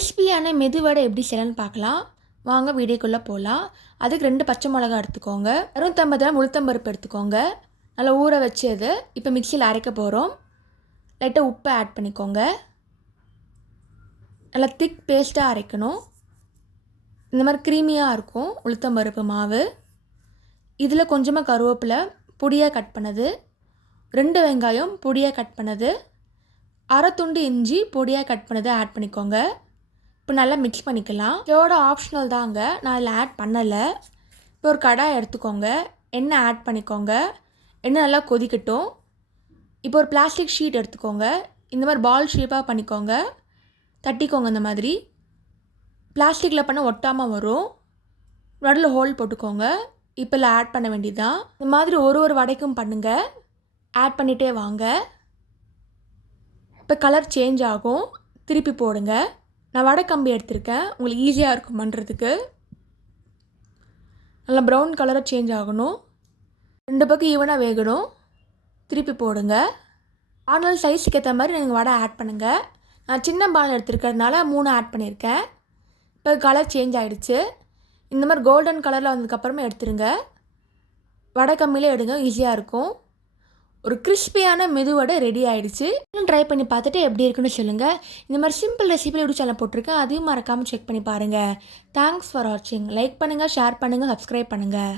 கிறிஸ்பியான மெதுவடை எப்படி செய்யலாம்னு பார்க்கலாம். வாங்க வீடியோக்குள்ளே போகலாம் அதுக்கு ரெண்டு பச்சை மிளகா எடுத்துக்கோங்க. அறுநூத்தம்பது கிராம் உளுத்தம்பருப்பு எடுத்துக்கோங்க. நல்லா ஊற வச்சு அது இப்போ மிக்சியில் அரைக்க போகிறோம் லைட்டாக உப்பை ஆட் பண்ணிக்கோங்க. நல்லா திக் பேஸ்ட்டாக அரைக்கணும். இந்த மாதிரி க்ரீமியாக இருக்கும் உளுத்தம்பருப்பு மாவு. இதில் கொஞ்சமாக கருவேப்பிலை பொடியாக கட் பண்ணது. ரெண்டு வெங்காயம் பொடியாக கட் பண்ணது. அரை துண்டு இஞ்சி பொடியாக கட் பண்ணதை ஆட் பண்ணிக்கோங்க. இப்போ நல்லா மிக்ஸ் பண்ணிக்கலாம். இதோட ஆப்ஷனல் தாங்க நான் இதில் ஆட் பண்ணலை. இப்போ ஒரு கடாய் எடுத்துக்கோங்க. எண்ணெய் ஆட் பண்ணிக்கோங்க. எண்ணெய் நல்லா கொதிக்கட்டும். இப்போ ஒரு பிளாஸ்டிக் ஷீட் எடுத்துக்கோங்க. இந்த மாதிரி பால் ஷேப்பாக பண்ணிக்கோங்க. தட்டிக்கோங்க இந்த மாதிரி. பிளாஸ்டிக்கில் பண்ண ஒட்டாமல் வரும். நடுவில் ஹோல் போட்டுக்கோங்க. இப்போ இதில் ஆட் பண்ண வேண்டியதுதான். இந்த மாதிரி ஒரு ஒரு வடைக்கும் பண்ணுங்கள் ஆட் பண்ணிகிட்டே வாங்க. இப்போ கலர் சேஞ்ச் ஆகும். திருப்பி போடுங்க. நான் வடை கம்பி எடுத்திருக்கேன். உங்களுக்கு ஈஸியாக இருக்கும் பண்ணுறதுக்கு நல்லா ப்ரௌன் கலராக சேஞ்ச் ஆகணும். ரெண்டு பக்கம் ஈவனாக வேகணும். திருப்பி போடுங்க. ஆனால் சைஸுக்கு ஏற்ற மாதிரி நீங்கள் வடை ஆட் பண்ணுங்கள் நான் சின்ன பால் எடுத்துருக்கறதுனால மூணு ஆட் பண்ணியிருக்கேன். இப்போ கலர் சேஞ்ச் ஆகிடுச்சு இந்த மாதிரி கோல்டன் கலரில் வந்ததுக்கப்புறமா எடுத்துருங்க. வடை கம்மியிலே எடுங்க ஈஸியாக இருக்கும். ஒரு கிறிஸ்பியான மெதுவடை ரெடி ஆகிடுச்சு இன்னும் ட்ரை பண்ணி பார்த்துட்டு எப்படி இருக்குன்னு சொல்லுங்கள் இந்த மாதிரி சிம்பிள் ரெசிபி எப்படி சேனல் போட்டிருக்கேன் அதையும் மறக்காமல் செக் பண்ணி பாருங்கள் தேங்க்ஸ் ஃபார் வாட்சிங் லைக் பண்ணுங்கள் ஷேர் பண்ணுங்கள் சப்ஸ்கிரைப் பண்ணுங்கள்